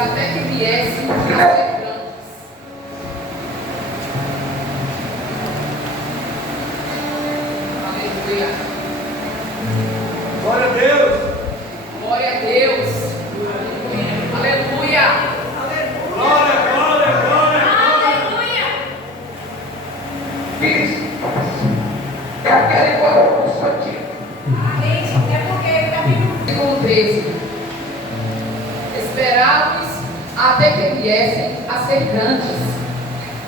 Até que viessem a ser grandes. Aleluia. Glória a Deus. Glória a Deus. Aleluia. Glória, glória, glória. Aleluia. É aquele corpo só tinha. É porque segundo 13. Esperávamos até que viessem a ser grandes.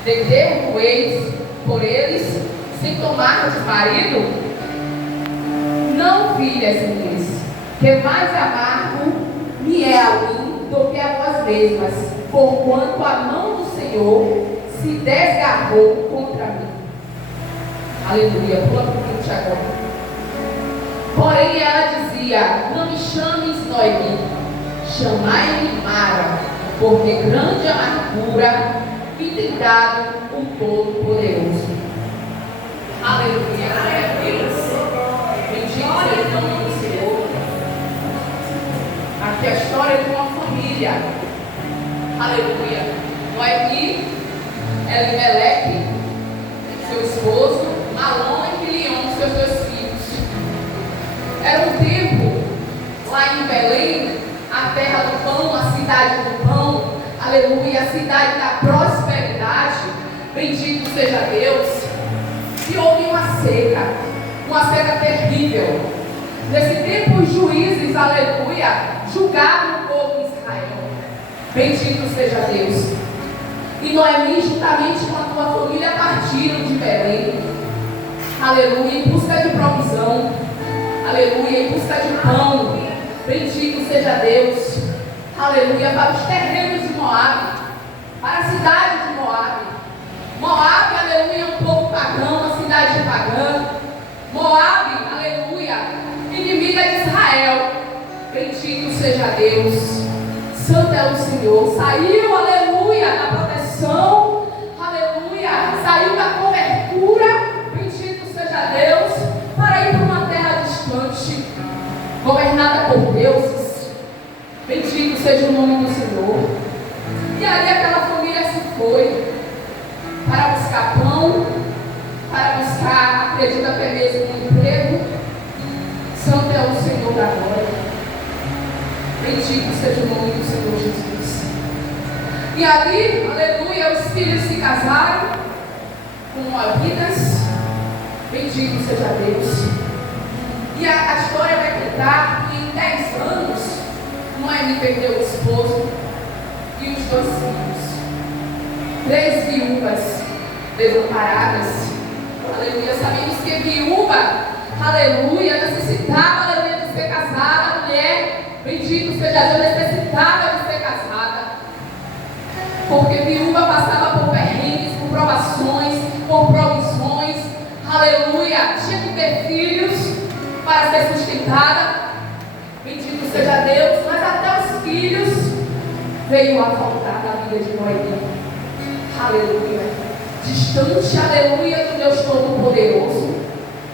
Deter-vos por eles, sem tomar de marido? Não, filhas minhas, que mais amargo me é a mim do que a vós mesmas, porquanto a mão do Senhor se desgarrou contra mim. Aleluia, pula para o 20 agora. Porém ela dizia: não me chames Noemi, chamai-me Mara, porque grande amargura me tem dado o Todo-Poderoso. Aleluia, glória a Deus. Bendito seja o nome do Senhor. Aqui a história de uma família. Aleluia. Noemi, Elimeleque, seu esposo, Malom e Quilion, seus dois filhos. Era um tempo lá em Belém, a terra do pão, a cidade do pão, aleluia, a cidade da prosperidade, bendito seja Deus. E houve uma seca terrível. Nesse tempo os juízes, aleluia, julgaram o povo de Israel, bendito seja Deus. E Noemi, juntamente com a tua família, partiram de Belém, aleluia, em busca de provisão, aleluia, em busca de pão. Bendito seja Deus, aleluia, para os terrenos de Moabe, para a cidade de Moabe. Moabe, aleluia, é um povo pagão, uma cidade pagã. Moabe, aleluia, inimiga de Israel. Bendito seja Deus, santo é o Senhor. Saiu, aleluia, da proteção, aleluia, saiu da cobertura, bendito seja Deus, para ir para uma terra distante, governada por deuses. Bendito seja o nome do Senhor. E ali aquela família se foi para buscar pão, para buscar, acredito até mesmo, um emprego. Santo é o Senhor da glória. Bendito seja o nome do Senhor Jesus. E ali, aleluia, os filhos se casaram com Moabitas. Bendito seja Deus. E a história vai contar que em 10 anos, Noemi perdeu o esposo e os 2 filhos. 3 viúvas desamparadas. Aleluia. Sabemos que viúva, aleluia, necessitava, aleluia, de ser casada. A mulher, bendito seja Deus, necessitava de ser casada. Porque viúva passava por perrengues, por provações, por provisões. Aleluia. Tinha que ter filhos para ser sustentada. Bendito seja Deus. Mas até os filhos veio a faltar na vida de Noemi. Aleluia. Distante, aleluia, do Deus Todo-Poderoso.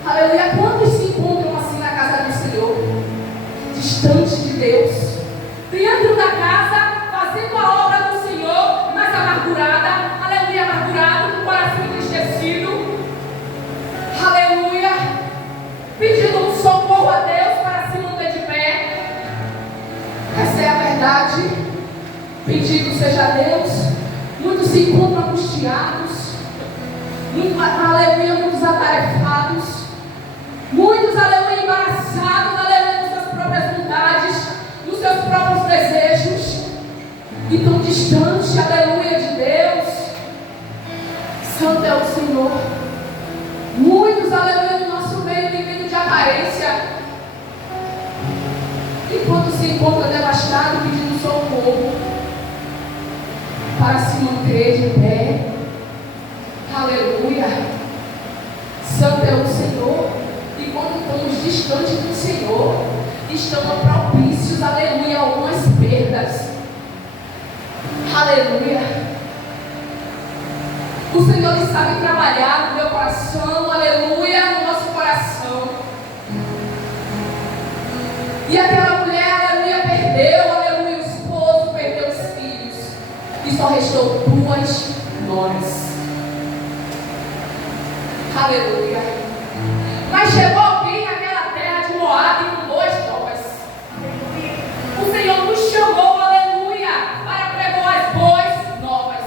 Aleluia. Quantos se encontram assim na casa do Senhor? Distante de Deus, dentro da casa, fazendo a obra do Senhor, mas amargurada, aleluia, amargurado, com o coração entristecido, aleluia, pedindo um socorro a Deus para se manter de pé. Essa é a verdade. Bendito seja Deus. Muitos se encontram angustiados, aleluia, muitos atarefados, muitos, aleluia, embaraçados, aleluia, nas suas próprias vontades, nos seus próprios desejos, e tão distante, aleluia, de Deus. Santo é o Senhor. Muitos, aleluia, no nosso meio vivendo de aparência, enquanto se encontra devastado, pedindo socorro para se manter de pé. Aleluia. Santo é o Senhor. E quando estamos distantes do Senhor, estamos propícios, aleluia, a algumas perdas. Aleluia. O Senhor ele sabe trabalhar no meu coração, aleluia, no nosso coração. E aquela mulher, aleluia, perdeu, aleluia, o esposo, perdeu os filhos. E só restou 2 noras. Aleluia. Mas chegou alguém naquela terra de Moabe com 2 novas. O Senhor nos chamou, aleluia, para pregoar as boas novas.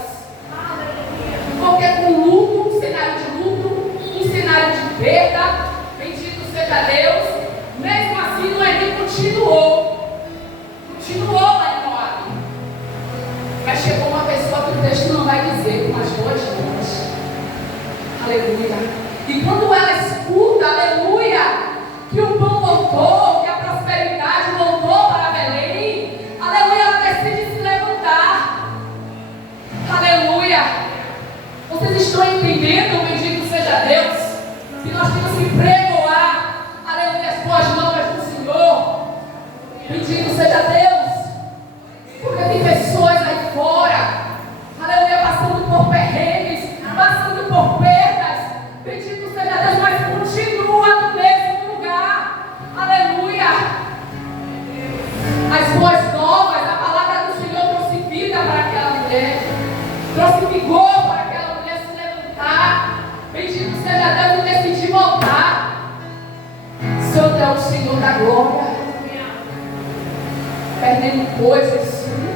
Porque com luto, um cenário de luto, um cenário de perda, bendito seja Deus, mesmo assim Noemi continuou lá em Moabe. Mas chegou uma pessoa que o texto não vai dizer, com as 2 novas. Aleluia. E quando ela escuta, aleluia, que o pão voltou, que a prosperidade voltou para Belém, aleluia, ela decide se levantar. Aleluia. Vocês estão entendendo, bendito seja Deus, que nós temos que pregoar, aleluia, as boas novas do Senhor. Bendito seja Deus. Porque tem pessoas aí fora, aleluia, passando por perrengues, passando por perdas. Bendito seja Deus, mas continua no mesmo lugar. Aleluia. As boas novas, a palavra do Senhor trouxe vida para aquela mulher, trouxe vigor para aquela mulher se levantar. Bendito seja Deus e decidir voltar. Santo é o Senhor da glória. Perdemos coisas, sim.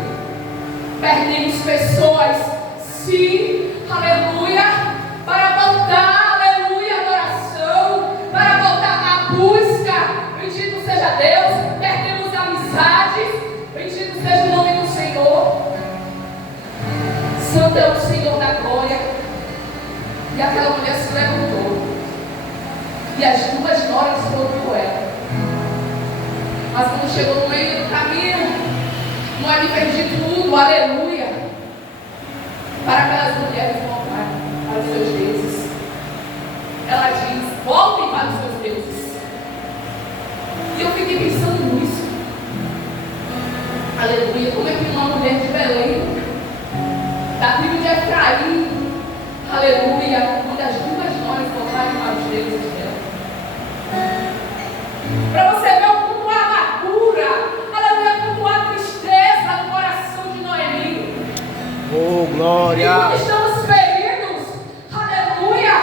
Perdemos pessoas, sim. Aleluia. Para voltar, aleluia, adoração, para voltar à busca, bendito seja Deus, perdemos amizades, bendito seja o nome do Senhor. Santo é o Senhor da glória. E aquela mulher se levantou, e as 2 noras foram com ela. Mas quando chegou no meio do caminho, Noemi fez de tudo, aleluia, para aquelas mulheres voltarem para os seus deuses. Ela diz: voltem para os seus deuses. E eu fiquei pensando nisso. Aleluia. Como é que uma mulher de Belém, da tribo de Efraim, aleluia, manda as 2 noras voltarem para os deuses dela? Para você ver o quanto há amargura, aleluia, quanto há tristeza no coração de Noemi. Oh, glória. E quando estamos feridos, aleluia,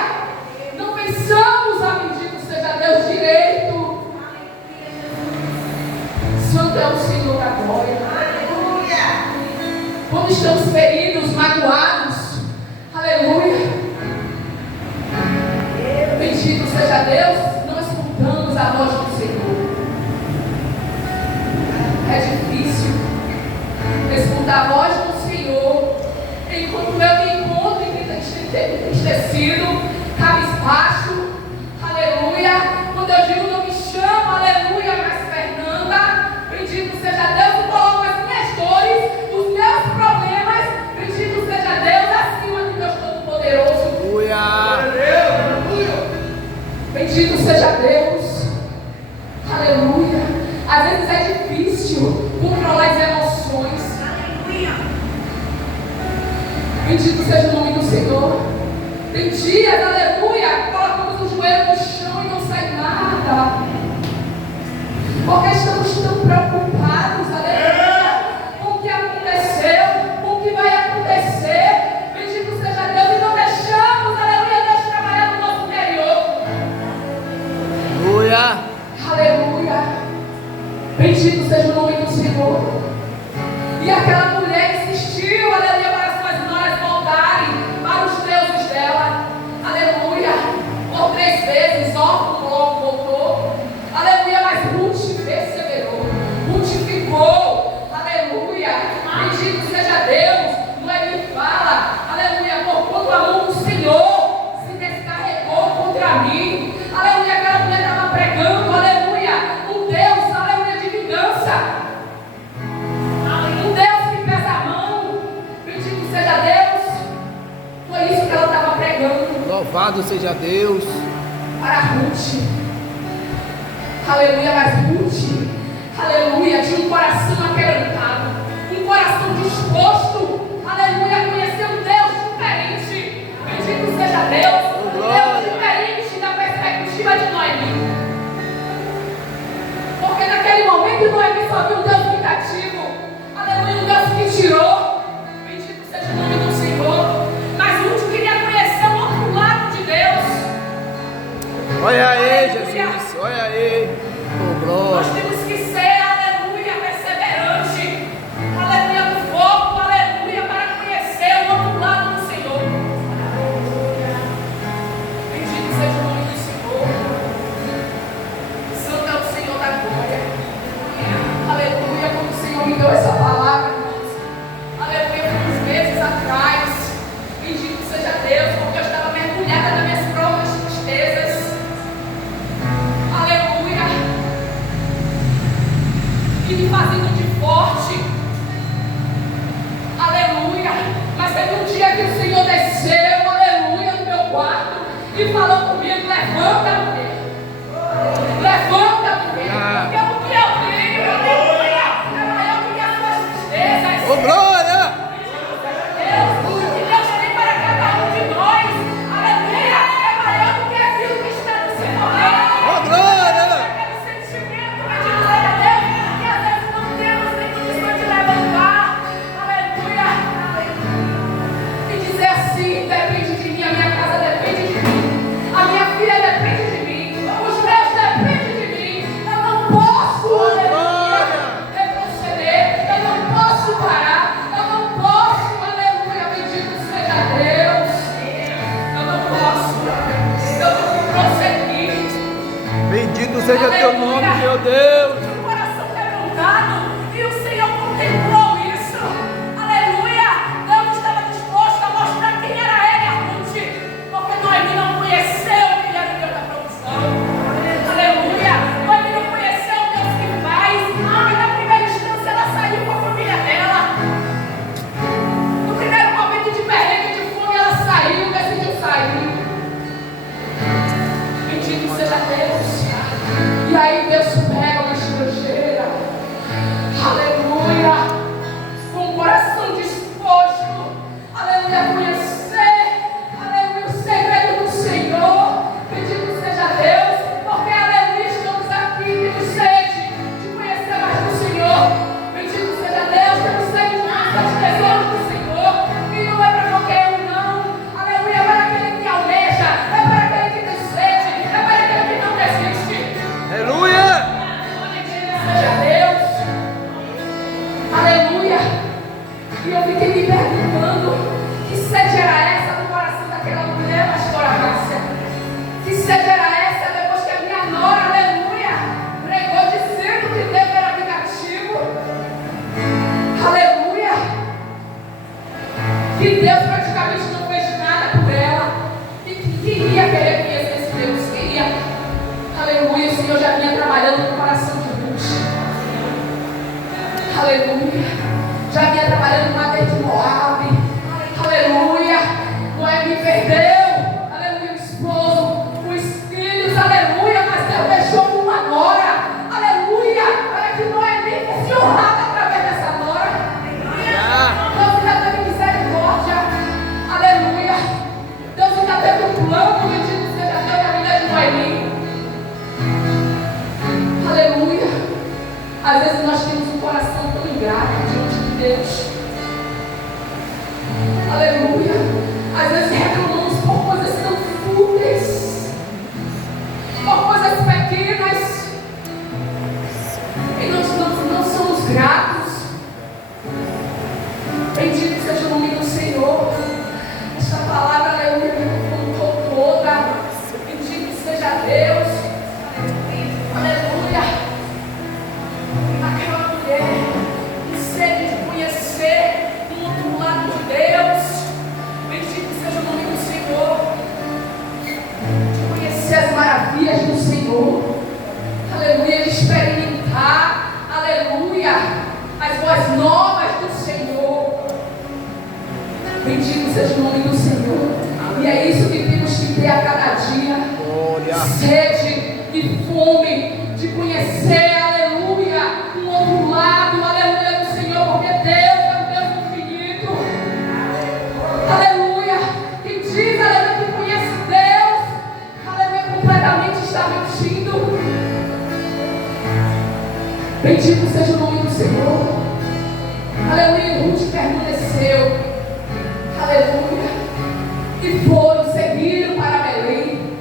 não pensamos, bendito seja Deus, direito. Santo é o Senhor da glória. Aleluia. Quando estamos feridos, magoados, aleluia, bendito seja Deus, não escutamos a voz do Senhor. É difícil escutar a voz do Senhor enquanto eu me encontro entristecido, cabisbaixo, aleluia. Quando eu digo não me chamo, aleluia, mas Fernanda, bendito seja Deus, e coloco as minhas dores, os meus problemas, bendito seja Deus, acima de Deus Todo-Poderoso. Aleluia. Bendito seja Deus, aleluia. Às vezes é difícil controlar as emoções. Bendito seja o nome do Senhor. Tem dias, aleluia, colocamos o joelho no chão e não sai nada. Porque estamos tão preocupados, aleluia, com o que aconteceu, com o que vai acontecer. Bendito seja Deus, e não deixamos, aleluia, Deus trabalhar no nosso interior. Aleluia. Aleluia. Bendito seja o nome do Senhor. E aquela mulher insistiu, aleluia, para suas noras voltarem para os deuses dela. Aleluia. Por 3 vezes, Orfa logo voltou. Aleluia, mas Ruth perseverou. Ruth ficou. Aleluia. Bendito seja Deus. Noemi fala, aleluia, porquanto a mão do Senhor se descarregou contra mim. Aleluia, aquela mulher estava pregando, aleluia, um Deus, aleluia, de vingança. Um Deus que pesa a mão. Bendito seja Deus. Foi isso que ela estava pregando. Louvado seja Deus. Para Ruth. aleluia, mas Ruth, aleluia, tinha um coração aquebrantado, um coração disposto, aleluia, a conhecer um Deus diferente. Bendito seja Deus, um Deus diferente da perspectiva de Noemi. Porque naquele momento Noemi só viu um Deus vingativo, aleluia, um Deus que tirou. Bendito seja o nome do Senhor. Mas Ruth queria conhecer o outro lado de Deus. Olha aí, Jesus, olha aí. Oh, glória. Nós temos que ser, aleluia, perseverante, aleluia, no foco, aleluia, para conhecer o outro lado do Senhor. Bendito seja o nome do Senhor. Santo é o Senhor da glória. Aleluia, quando o Senhor me deu essa palavra, irmãos, aleluia, por uns meses atrás, bendito seja Deus, porque eu estava mergulhada nas minhas próprias tristezas. Aleluia. E me fazendo de forte. Aleluia. Mas teve um dia que o Senhor desceu, aleluia, no meu quarto e falou comigo: levanta, mulher. Levanta, mulher. Porque o que eu tenho, aleluia, é maior do que as suas tristezas. Oh, glória. Deus, o que Deus tem para cada um de nós, aleluia, é maior do que aquilo que está no seu momento. Oh, glória. Aquele sentimento, bendito seja Deus, que às vezes não temos nem condições de levantar, aleluia, e dizer assim: depende de mim, a minha casa depende de mim, a minha filha depende de mim, os meus dependem de mim, eu não posso, aleluia, retroceder, eu não posso parar, eu não posso, aleluia, bendito seja Deus, eu não posso prosseguir. Bendito seja teu nome, meu Deus. O coração quebrantado, e o Senhor contemplou isso. Aleluia. Deus estava disposto a mostrar quem era ele, a Ruth, porque Noemi não conheceu que ele era o Deus da provisão. Aleluia. Noemi não conheceu o Deus que faz. Mas na primeira instância ela saiu com a família dela. No primeiro momento de perrengue, de fome, ela saiu, decidiu sair. Bendito seja Deus. E aí Deus pega uma estrangeira, aleluia, com o coração disposto, aleluia, a conhecer, aleluia, o segredo do Senhor. Bendito seja Deus, porque aleluia, estamos aqui, temos sede de conhecer mais do Senhor. Bendito seja Deus, temos sede de mais tesouro do Senhor. E não é para qualquer um, não, aleluia, é para aquele que almeja, é para aquele que tem sede, é para aquele que não desiste. Aleluia. Seja Deus, aleluia. E eu fiquei me perguntando: que sede era essa no coração daquela mulher, pastora Márcia? Que sede era essa depois que a minha nora, aleluia, pregou dizendo que Deus era vingativo? Aleluia. Que Deus praticamente não fez nada por ela e que queria querer conhecer esse Deus, queria. Aleluia, o Senhor já vinha trabalhando no coração de Ruth. Aleluia. Já vinha trabalhando na terra de Moabe. Aleluia. Noemi perdeu. Aleluia, o esposo, os filhos. Aleluia, mas Deus deixou uma nora. Aleluia, para que Noemi fosse honrada através dessa nora. Deus ainda teve misericórdia. Aleluia. Deus ainda teve um plano. Bendito seja Deus na vida de Noemi. Aleluia. Às vezes nós temos um coração tão ingrato diante de Deus. Aleluia. Às vezes reclamamos por coisas tão fúteis, por coisas pequenas, e nós não somos gratos. Bendito seja o nome do Senhor. Esta palavra, aleluia, me contou toda. Bendito seja Deus. Aleluia. Aquela mulher com sede de conhecer o outro lado de Deus. Bendito seja o nome do Senhor. De conhecer as maravilhas do Senhor. Aleluia. De experimentar, aleluia, as boas novas do Senhor. Bendito seja o nome do Senhor. E é isso que temos que ter a cada dia. Glória. Sede e fome de conhecer, aleluia, um outro lado, aleluia, do Senhor, porque Deus é um Deus infinito, aleluia. Quem diz, aleluia, que conhece Deus, aleluia, completamente está mentindo. Bendito seja o nome do Senhor, aleluia. Ruth permaneceu, aleluia, e foram, seguiram para Belém.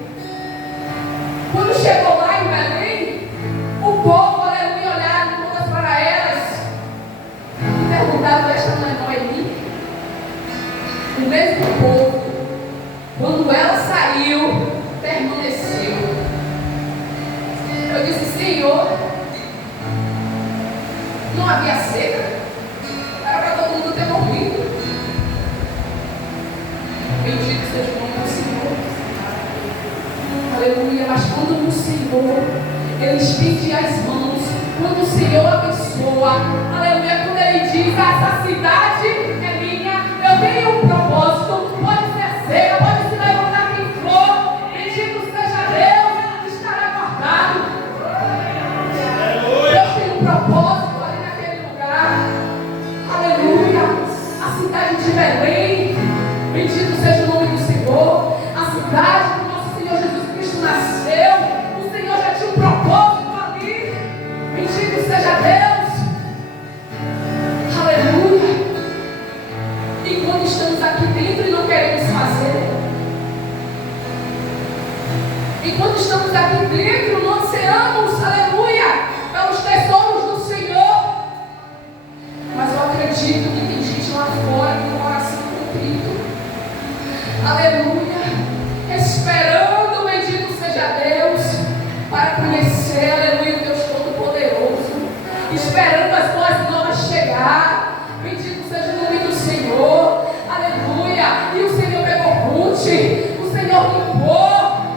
Quando chegou lá em Belém, o povo, aleluia, olharam todas para elas e perguntaram: esta não é Noemi? O mesmo povo, quando ela saiu, permaneceu. Eu disse: Senhor, não havia seca? Era para todo mundo ter morrido. Bendito seja o nome do Senhor, aleluia. Mas quando o Senhor, Ele estende as mãos, quando o Senhor abençoa, aleluia, quando Ele diz: essa cidade é minha, eu tenho um propósito, pode ser seca, pode se levantar quem for, bendito seja Deus, estará guardado. Deus tem um propósito ali naquele lugar, aleluia. A cidade de Belém, bendito seja o nome do Senhor, a cidade do nosso Senhor Jesus Cristo nasceu, o Senhor já tinha um propósito ali, bendito seja Deus, aleluia. E quando estamos aqui dentro e não queremos fazer, e quando estamos aqui dentro, não ansiamos, aleluia, pelos tesouros do Senhor, mas eu acredito que tem gente lá fora com o coração contrito, aleluia, esperando, bendito seja Deus, para conhecer, aleluia, o Deus Todo-Poderoso, esperando as boas novas chegar, bendito seja o nome do Senhor, aleluia. E o Senhor pegou Ruth, o Senhor limpou,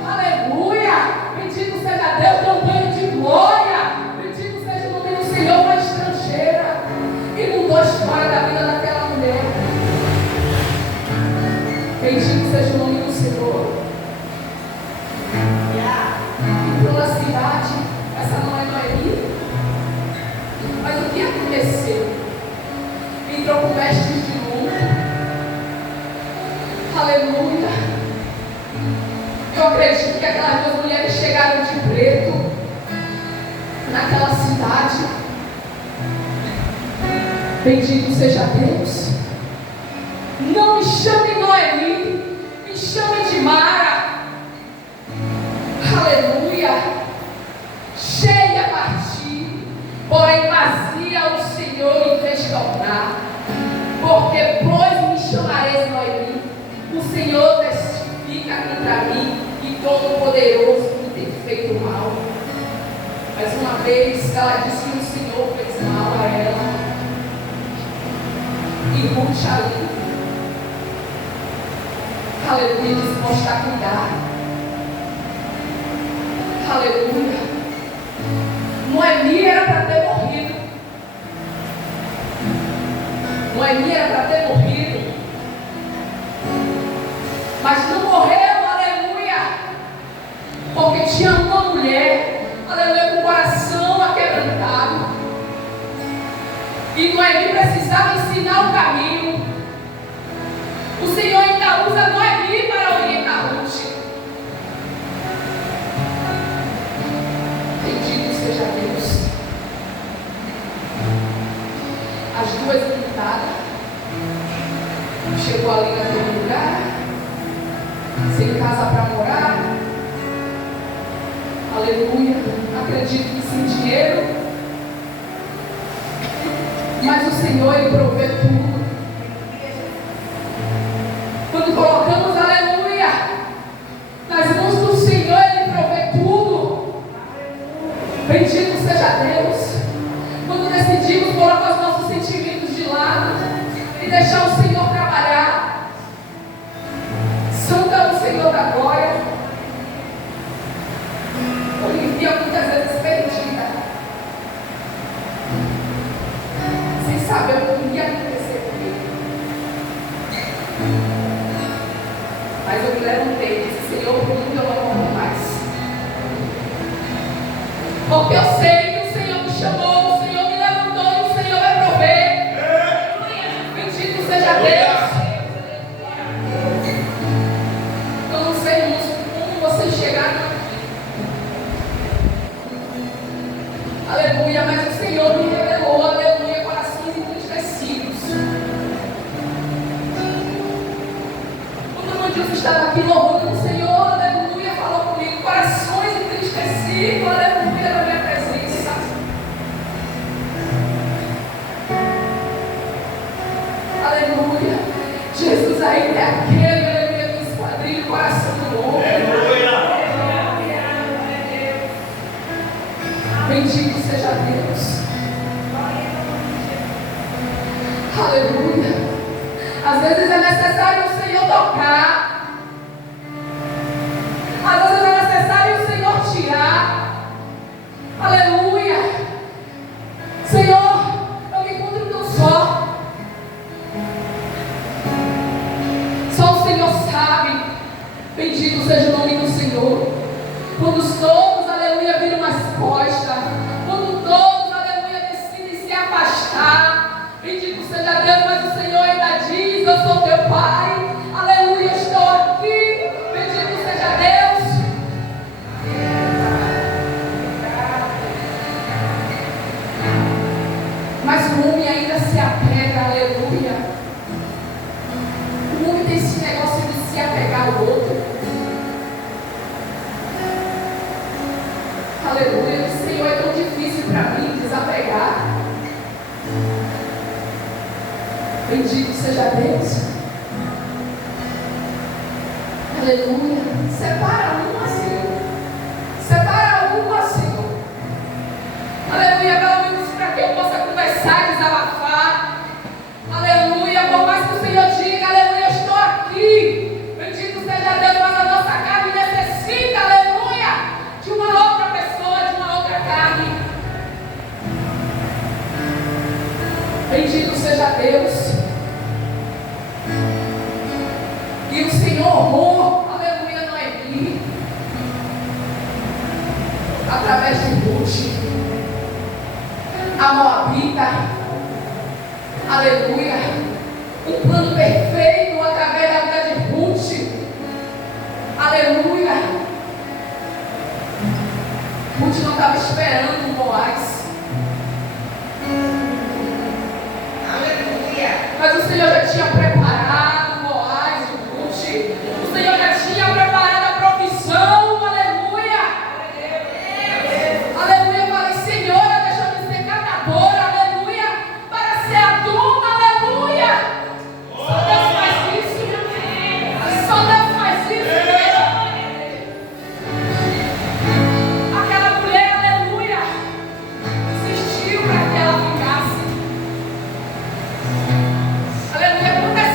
aleluia, bendito seja Deus, deu um banho de glória, bendito seja o nome do Senhor, uma estrangeira, e mudou a história da vida daquela mulher. Bendito seja o nome do Senhor. Entrou na cidade, essa não é Noemi. Mas o que aconteceu? Entrou com vestes de luto, aleluia. Eu acredito que aquelas duas mulheres chegaram de preto naquela cidade. Bendito seja Deus. Não me chame Noemi, me chame de Mara, aleluia. Cheia a partir, porém vazia o Senhor me fez tornar, porque pois me chamareis Noemi, o Senhor testifica contra mim, e Todo-Poderoso me tem feito mal. Mais uma vez ela disse que o Senhor fez mal a ela. E Ruth ali, aleluia, disposta a cuidar, aleluia. Noemi era para ter morrido, Noemi era para ter morrido, mas não morreu, aleluia, porque tinha uma mulher, aleluia, com o coração aquebrantado, e Noemi precisava ensinar o caminho. O Senhor ainda usa Noemi para orientar Ruth. Bendito seja Deus. As duas gritadas. Chegou ali naquele lugar, sem casa para morar. Aleluia. Acredito que sem dinheiro. Mas o Senhor, Ele provê tudo. Quando colocamos, aleluia, nas mãos do Senhor, Ele provê tudo. Bendito seja Deus. Quando decidimos colocar os nossos sentimentos de lado e deixar o Senhor trabalhar. Santo é o Senhor da glória. Olivia muitas vezes perdida, sem saber o que ia acontecer comigo. Mas eu me levantei e disse: Senhor, por mim eu não vou mais. Porque eu sei que o Senhor me chamou, o Senhor me levantou e o Senhor vai prover. Bendito seja Deus. Eu não sei, irmãos, como vocês chegaram aqui. Aleluia, mas o Senhor me revelou, aleluia, corações entristecidos. Quando o Deus estava aqui louvando o Senhor, aleluia, falou comigo, corações entristecidos, aleluia, na minha presença. Aleluia, Jesus ainda é aquele, aleluia, que esquadrilha o coração do homem. Bendito seja Deus. Aleluia. Às vezes é necessário o Senhor tocar. Às vezes é necessário o Senhor tirar. Aleluia. Senhor, eu me encontro tão só. Só o Senhor sabe. Bendito seja o nome do Senhor. Quando todos, aleluia, viram as costas. Quando todos, aleluia, decidem se afastar. Bendito seja Deus, mas o Senhor ainda diz: eu sou teu Pai. Aleluia, estou aqui. Bendito seja Deus. Mas o homem ainda se apega, aleluia. O homem tem esse negócio de se apegar ao outro. Aleluia, o Senhor é tão difícil para mim desapegar. Bendito seja Deus. Aleluia. Separa uma, Senhor. Separa uma, Senhor. Aleluia, pelo menos para que eu possa conversar e desabafar. Aleluia, por mais que o Senhor diga, aleluia, eu estou aqui. Bendito seja Deus, mas a nossa carne necessita, aleluia, de uma outra pessoa, de uma outra carne. Bendito seja Deus. E o Senhor honrou, aleluia, Noemi, através de Ruth, a Moabita, aleluia, um plano perfeito através da vida de Ruth, aleluia. Ruth não estava esperando o Boaz, aleluia, mas o Senhor já tinha preparado o Boaz e Ruth, o Senhor já tinha preparado a provisão, aleluia, aleluia. Eu falei: Senhora, deixa eu ser catadora, aleluia, para ser a dona, aleluia. Só Deus faz isso, só Deus faz isso, aquela mulher, aleluia, insistiu para que ela ficasse, aleluia. Acontece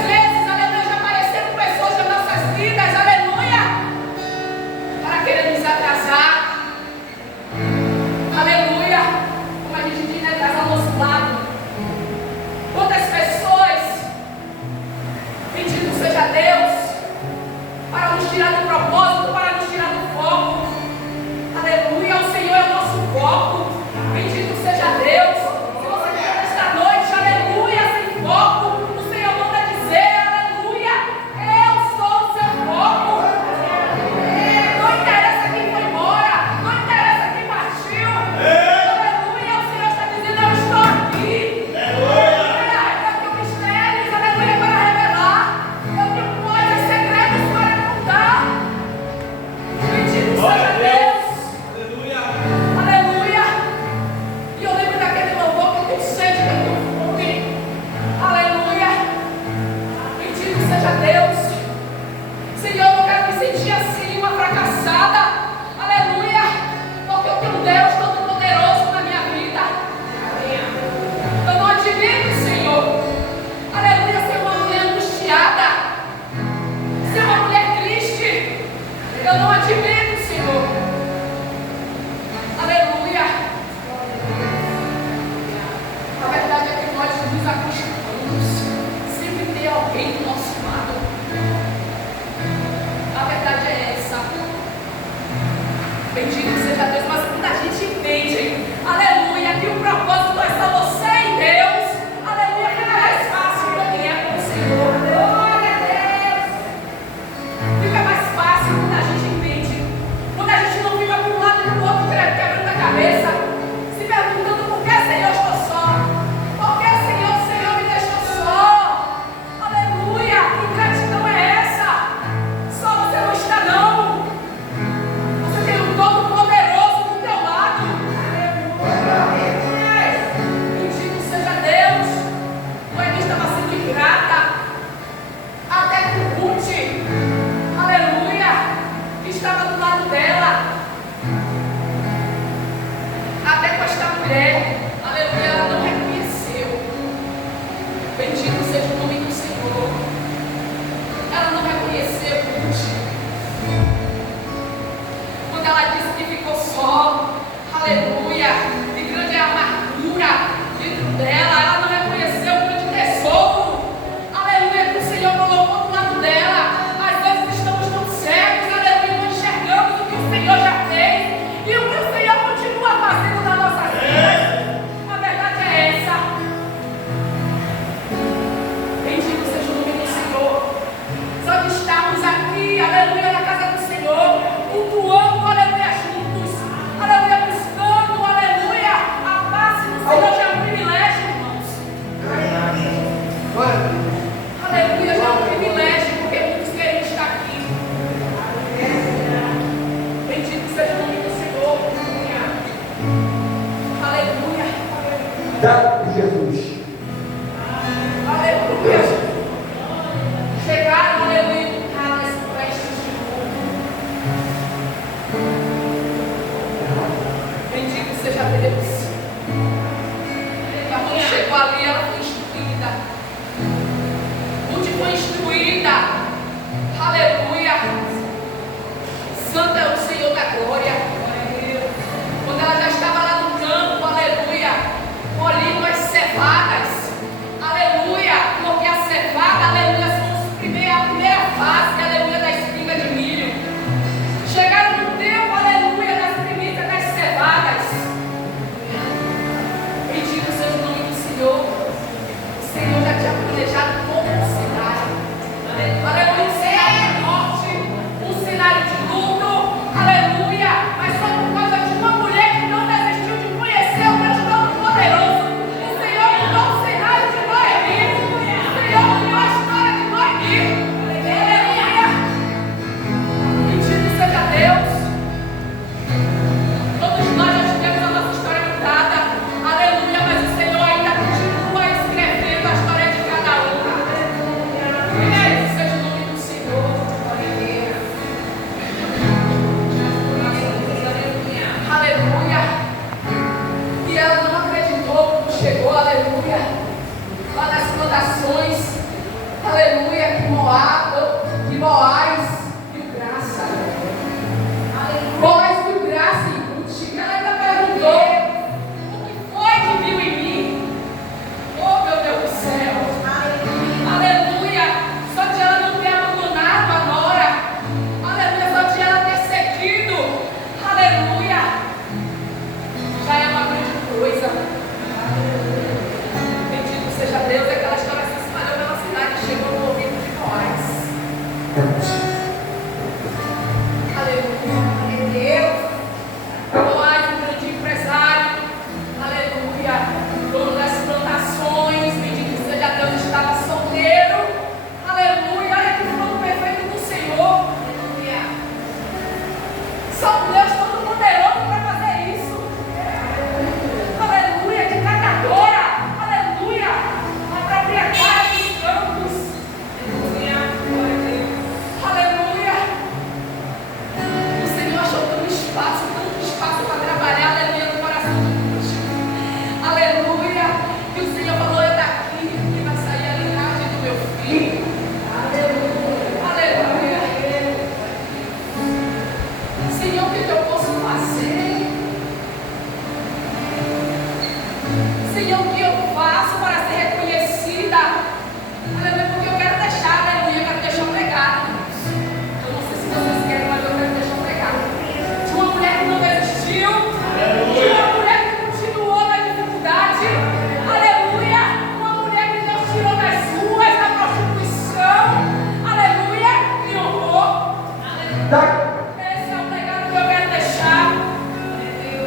Esse é o legado que eu quero deixar.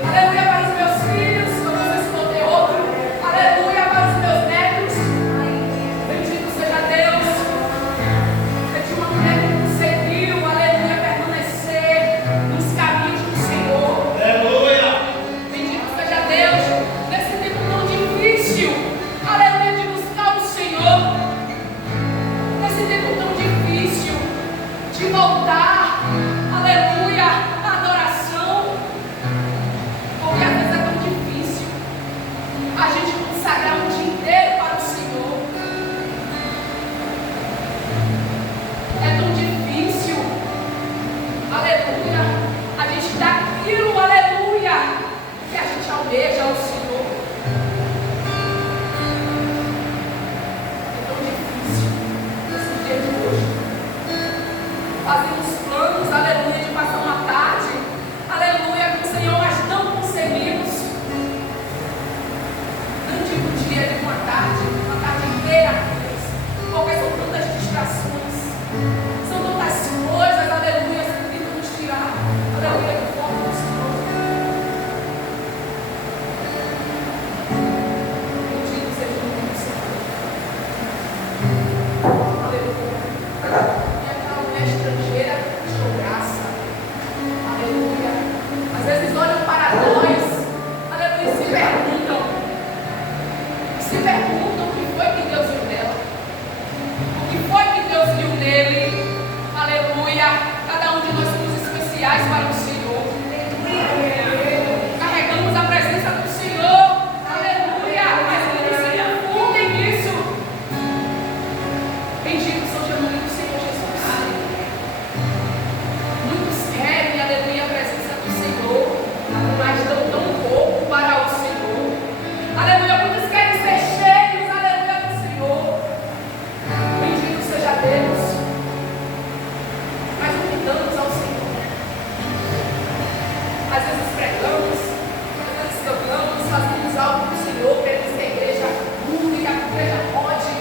Aleluia. almeja o Senhor. É tão difícil nesse dia de hoje. Fazemos planos, aleluia, de passar uma tarde, aleluia, com o Senhor, mas não conseguimos. Não digo um dia, digo uma tarde inteira, porque são tantas distrações, são tantas coisas, aleluia, que tentam nos tirar, aleluia, do foco do Senhor. Bendito seja o nome do Senhor. Aleluia. E aquela mulher estrangeira achou graça, aleluia. Às vezes olham para nós, aleluia, e se perguntam o que foi que Deus viu nela, o que foi que Deus viu nele, aleluia. Cada um de nós somos especiais para o Senhor, carregamos a presença do Senhor, aleluia, mas não se confundem nisso. Bendito seja o nome do Senhor Jesus. Muitos querem, aleluia, a presença do Senhor, mas dão tão pouco para o Senhor, aleluia. Muitos querem ser cheios, aleluia, do Senhor. Bendito seja Deus, mas não que damos ao Senhor. Às vezes pregamos, às vezes cantamos, fazemos algo para o Senhor, queremos que a igreja mude, que a igreja pode,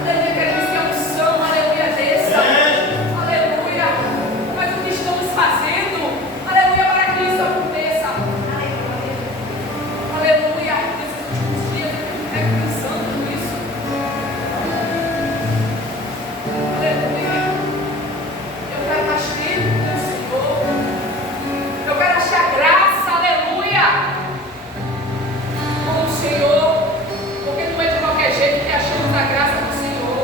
aleluia, queremos que a unção, aleluia, desça, aleluia, mas o que estamos fazendo, aleluia, para que isso aconteça, aleluia, nesses últimos dias eu fico pensando nisso, aleluia, eu quero mais tempo com o Senhor, eu quero achar graça, aleluia, com o Senhor, porque não é de qualquer jeito que achamos a graça do Senhor.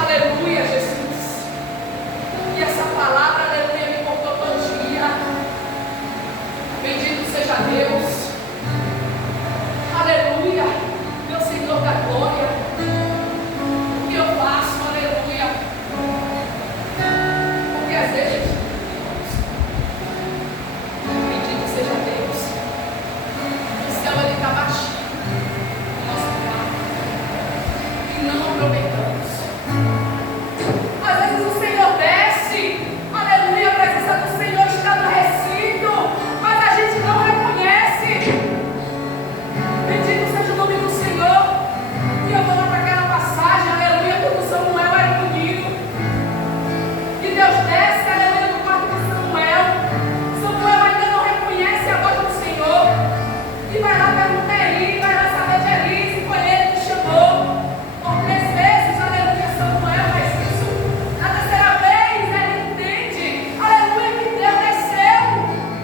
Aleluia, Jesus. E essa palavra, aleluia, me cortou todo dia. Bendito seja Deus. Aleluia, meu Senhor da glória. O que eu faço, aleluia? Porque às vezes, bendito seja Deus, o céu ele está baixinho no nosso carro e não aproveitamos. Às vezes o Senhor desce, aleluia, a presença do Senhor está no recinto, mas a gente não reconhece. Bendito seja o nome do Senhor. E eu vou lá para aquela passagem, aleluia, quando Samuel era menino, e Deus desce, aleluia, no quarto de Samuel. Samuel ainda não reconhece a voz do Senhor, e vai lá perguntar a Eli, vai lá saber de Eli, se foi ele que chamou. Por 3 vezes, aleluia, Samuel faz isso. Na terceira vez, ele entende, aleluia, que Deus desceu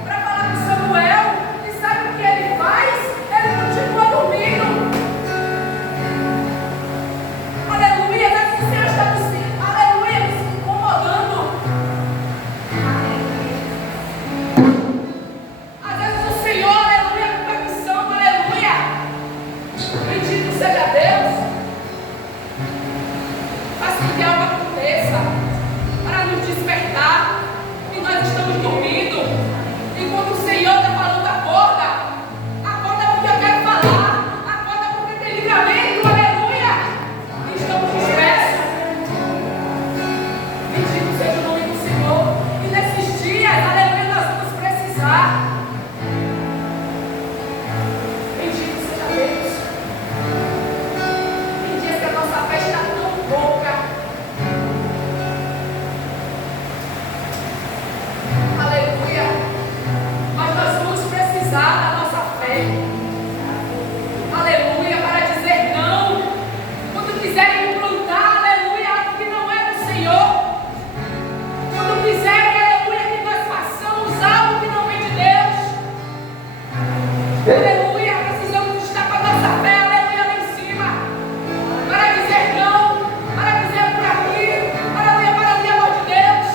para falar com Samuel, e sabe o que ele faz? Ele continua dormindo. Aleluia, às vezes o Senhor está aleluia, nos incomodando. Às vezes o Senhor, aleluia, com permissão, aleluia. Bendito seja Deus. Faz com que algo aconteça para nos despertar. E nós estamos dormindo. E quando o Senhor está falando, acorda. Acorda porque eu quero falar. Acorda porque tem livramento, aleluia. E estamos dispersos. Bendito seja o nome do Senhor. E nesses dias, aleluia, nós vamos precisar. Bendito seja Deus. Tem dias que a nossa fé está tão pouca. Aleluia. Mas nós vamos precisar da nossa fé. Aleluia. Para dizer não. Quando quiserem implantar, aleluia, algo que não é do Senhor. Quando quiserem, aleluia, que nós façamos algo que não vem de Deus. Aleluia. Precisamos estar com a nossa fé, aleluia, lá em cima. Para dizer não. Para dizer por aqui. Aleluia, para ouvir a voz de Deus.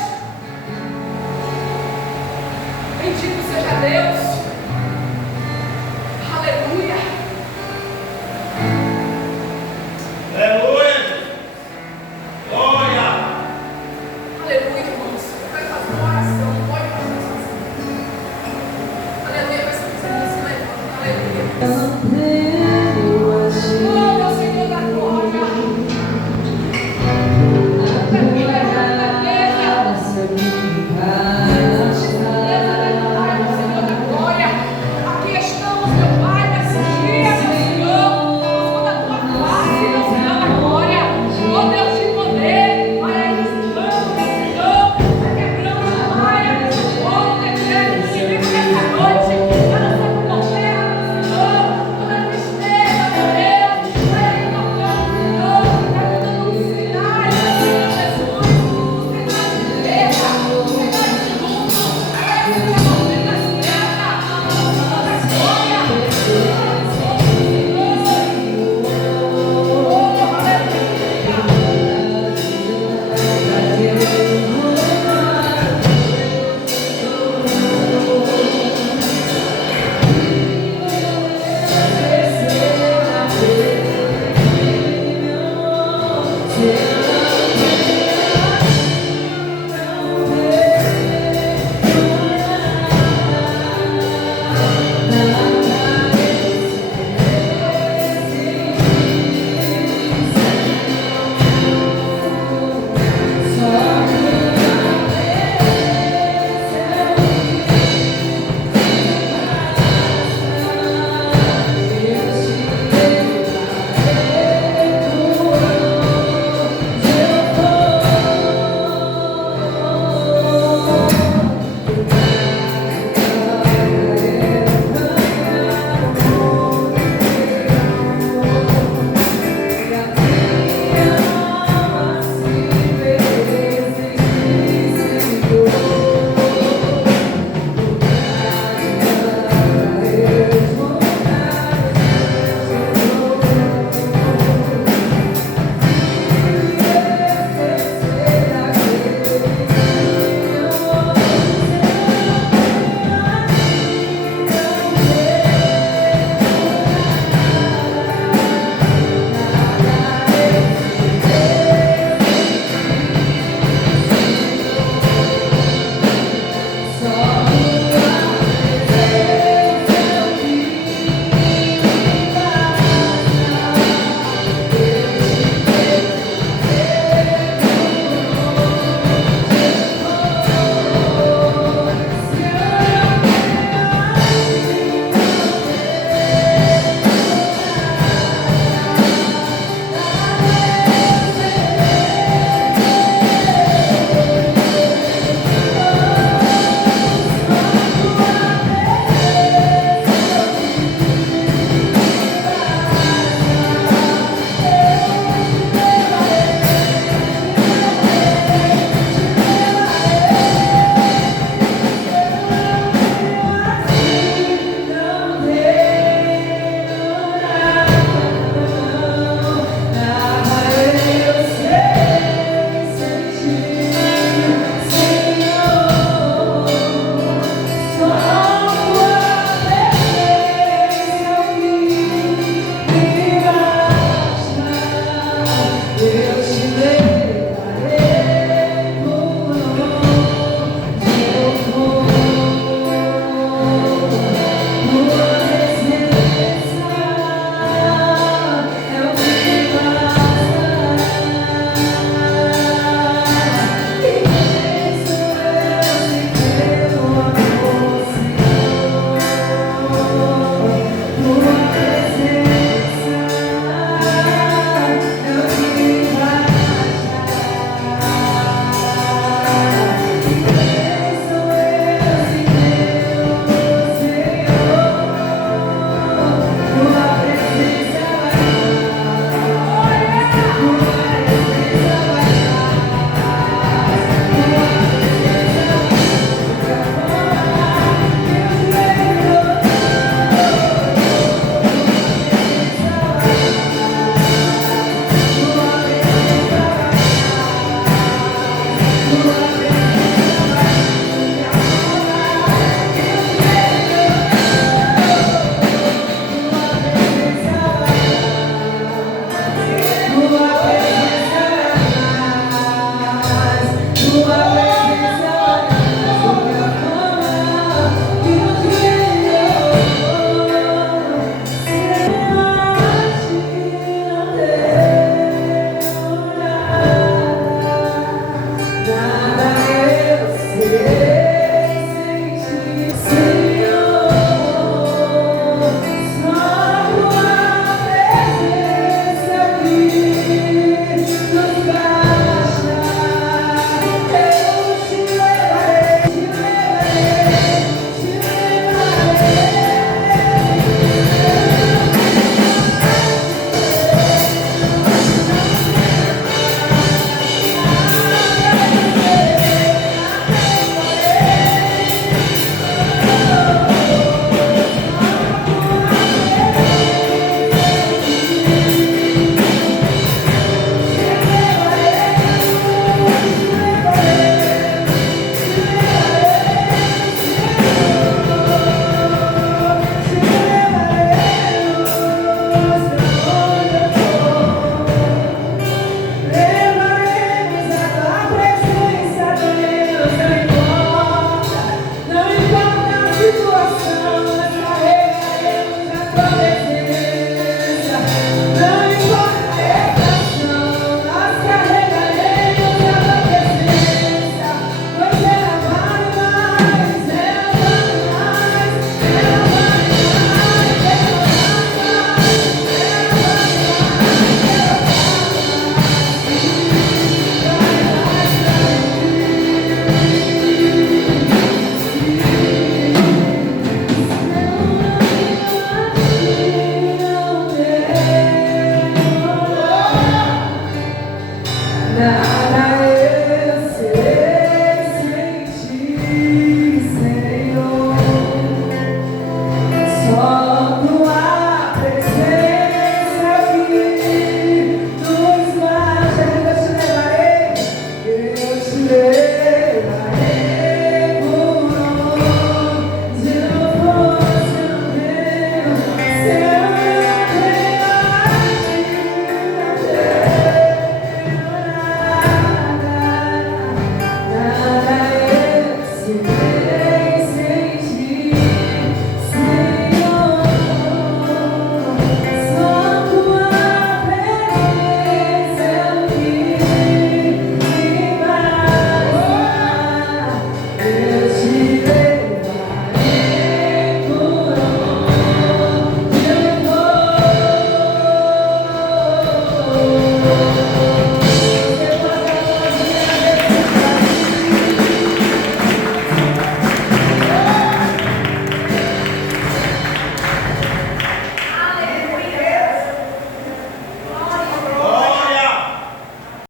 Bendito seja Deus. isso.